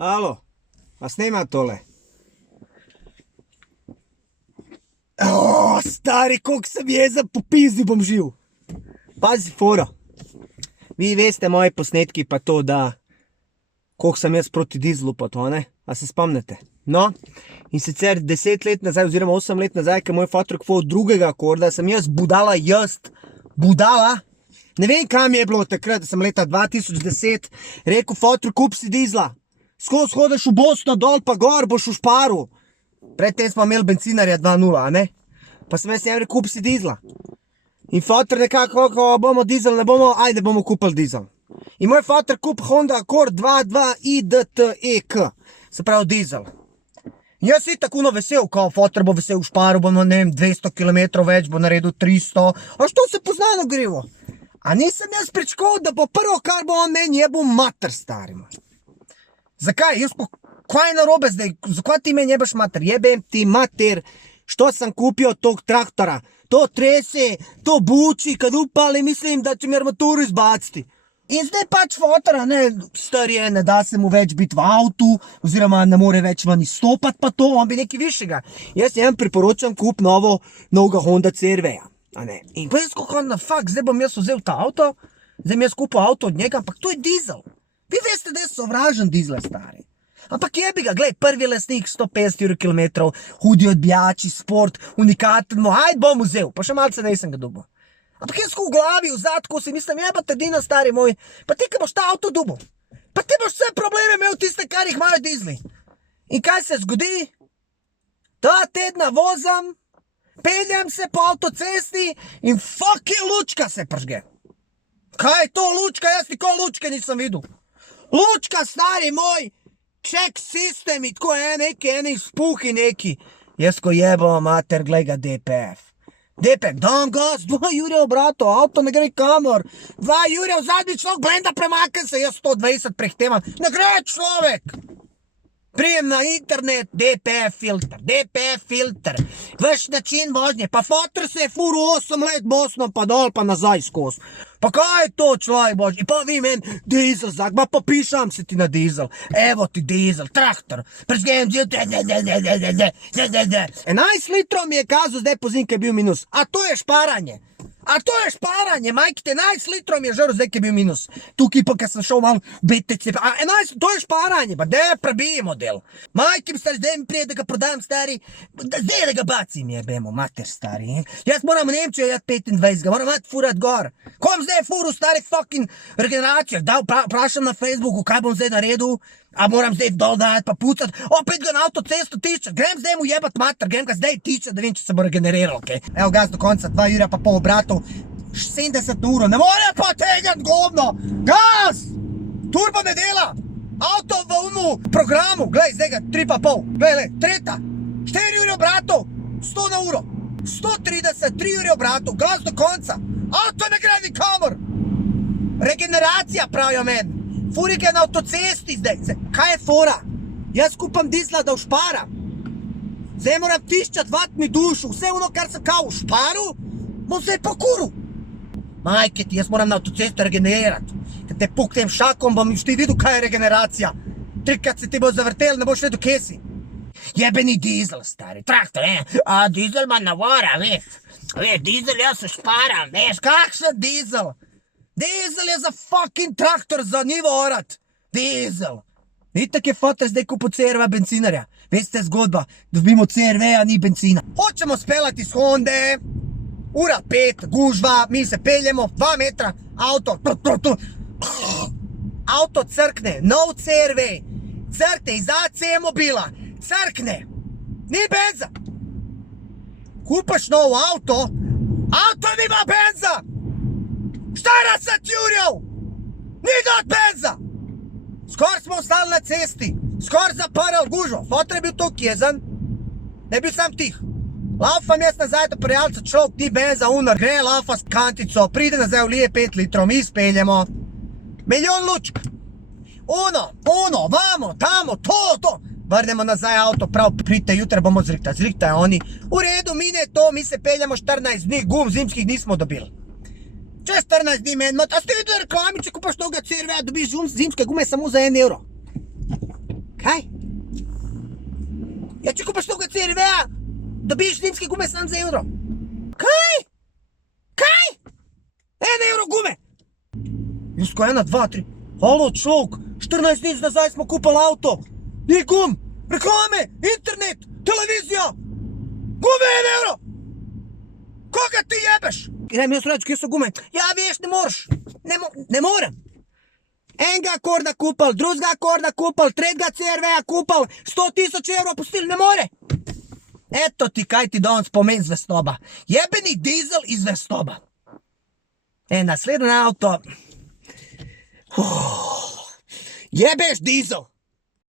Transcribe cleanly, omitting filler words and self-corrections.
Alo, a snima tole? O, stari, koliko sem jezan, po pizdi bom živ. Pazi, fora. Vi veste moji posnetki pa to, da koliko sem jaz proti dizelu pa to, ne? A se spomnite? No, in sicer 10 let nazaj, oziroma 8 let nazaj, ko je moj fotrok od drugega akorda, sem jaz budala. Ne vem, kam je bilo takrat, da sem leta 2010 rekel, fotrok, kup si dizla. Skozi hodiš v Bosno, dol pa gor, boš v šparu. Predtem smo imeli bencinarja 2.0, a ne? Pa sem jaz rekel, kup si dizla. In fotor nekako, ko bomo dizel, ne bomo, ajde bomo kupili dizel. In moj fotor kup Honda Accord 2.2 IDTEK, se pravi dizel. In jaz si tako vesel, ko fotor bo vesel v šparu, bomo, ne vem, 200 km več, bo naredil 300, a što se poznano grevo? A nisem jaz pričakoval, da bo prvo, kar bo on meni, je bo mater, stari moj. Zakaj? Jaz pa, kaj je narobe zdaj? Zakaj ti meni jebeš mater? Jebem ti mater, što sam kupio tog traktora. To trese, to buči, kad upali, mislim, da će mi armaturu izbaciti. In zdaj pač fotora, ne, star je, ne da se mu več biti v avtu, oziroma ne more več van izstopati pa to, on bi nekaj višjega. Jaz njem priporočam kup novega Honda CR-V-ja. In pa jaz kako na fakt, zdaj bom jaz vzel ta avto, zdaj mi jaz kupil avto od njega, ampak to je dizel. Vi veste, da je sovražen dizel, stari. Ampak jebi ga, glej, prvi lesnik, 150 km, hudi odbijači, sport, unikaten, hajde bom vzel, pa še malce nisem ga dobil. Ampak jaz ko v glavi, v zadku si mislim, jebate dina, stari moj, pa ti, ka boš ta avto dobil, pa ti boš vse probleme imel tiste, kar jih imajo dizli. In kaj se zgodi? 2 tedna vozam, peljem se po avtocesti in fucking lučka se pržge. Kaj je to lučka? Jaz nikoli lučke nisem videl. Lučka, stari moj, check sistemi, tako je neki spuhi neki. Jaz ko jebo mater, glej ga DPF. DPF, dam gas, 2 jurjev, brato, avto ne gre kamor. 2 jurjev, zadnji človek blenda premakne se, jaz 120 prehtevam. Ne gre človek. Prijem na internet, DPF filter, veš način vožnje, pa fotor se je furu 8 let Bosno pa dol pa nazaj skozi. Pa kaj je to človek božji? Pa vi meni dizel zak, pa popišam se ti na dizel. Evo ti dizel, traktor, prezgejem dizel, 11 litrov mi je kazal zdaj pozim, kaj je bil minus. A to je šparanje. Majke, 11 litrov mi je žrl, zdaj, ki je bil minus. Tukaj pa, kad sem šel malo BTC, a 11, to je šparanje, ba da prebijemo del. Majke, stari, zdaj mi prije, da ga prodam, stari, zdaj da ga bacim, jebemo, mater, stari. Jaz moram v Nemčijo jad 25, moram furat gor. Kom zdaj furu, stari, fucking regeneracijo, da vprašam na Facebooku, kaj bom zdaj naredil, a moram zdaj dol dajati pa pucat, opet ga na avtocesto tiče, grem zdaj mu jebat mater, grem ga zdaj tiče, da vem, če se bo regeneriral, okej. Evo gas do konca, 2 jurja pa pol bratov, 70 na uro, ne more pa tegnjati govno, gas, turbo ne dela, avto v unu programu, glej, zdaj ga 3,5, glej, tretja, 4 jurja bratov, 100 na uro, 130, 3 jurja bratov, gas do konca, avto ne gre nikamor, regeneracija pravijo meni. Furik je na avtocesti zdaj, kaj je fora? Jaz kupam dizla, da všparam. Zdaj moram tiščat, vat mi dušu, vse ono, kar sem kao v šparu, bom zdaj pokuril. Majke ti, jaz moram na avtocestu regenerirati. Kad te puknem šakom, bom ti videl, kaj je regeneracija. Trikrat se ti bo zavrtel, ne boš vedel, kje si. Jebeni dizel, stari, traktor, a dizel ma navora, veš, dizel jaz šparam, veš, kakšen dizel? Dizel je za fucking traktor, za nivo orat. Dizel. Vidite, je fotor zdaj kupil CR-V bencinarja. Veste zgodba, dobimo CR-V-a, ni benzina. Hočemo spelati iz Honde, 1:05, gužva, mi se peljemo, 2 metra, avto, avto crkne, nov CR-V, crkne iz AC mobila, crkne, ni benza. Kupaš nov avto, avto nima benza. 40 jurjev! Ni dot benza! Skor smo ostali na cesti, skor zaprl gužvo, fotor je bil toliko jezen, ne bil sam tih. Laufam jaz nazaj do prijalca, človek ti benza unar, gre laufa s kantico, pride nazaj vlije 5 litrov, mi izpeljemo. Milijon lučk. Uno, vamo, tamo, to. Vrnemo nazaj avto, prav pridite, jutra bomo zrihtajo oni. V redu, mine to, mi se peljemo 14 dni, gum zimskih nismo dobili. Če 14 dni meni, a ste videli reklami, če kupaš toga CR-V-a, dobiš zimske gume samo za 1 euro. Kaj? Ja, če kupaš toga CRV-a, dobiš nimske gume sam za euro. Kaj? Kaj? 1 euro gume! Jusko, 1, 2, 3. Halo, čovk, 14 dni nazaj smo kupali avto. Ni gum, reklame, internet, televizija. Gume 1 euro! Koga ti jebeš? Grem jaz reči, kje so gume? Ja, veš, ne moraš. Ne morem. Enega akorda kupal, drugega akorda kupal, tretjega CRV-a kupal, 100.000 evrov pustil, ne more. Eto ti kaj ti danes pomeni zvestoba. Jebeni dizel iz zvestoba. Naslednji avto. Jebeš dizel.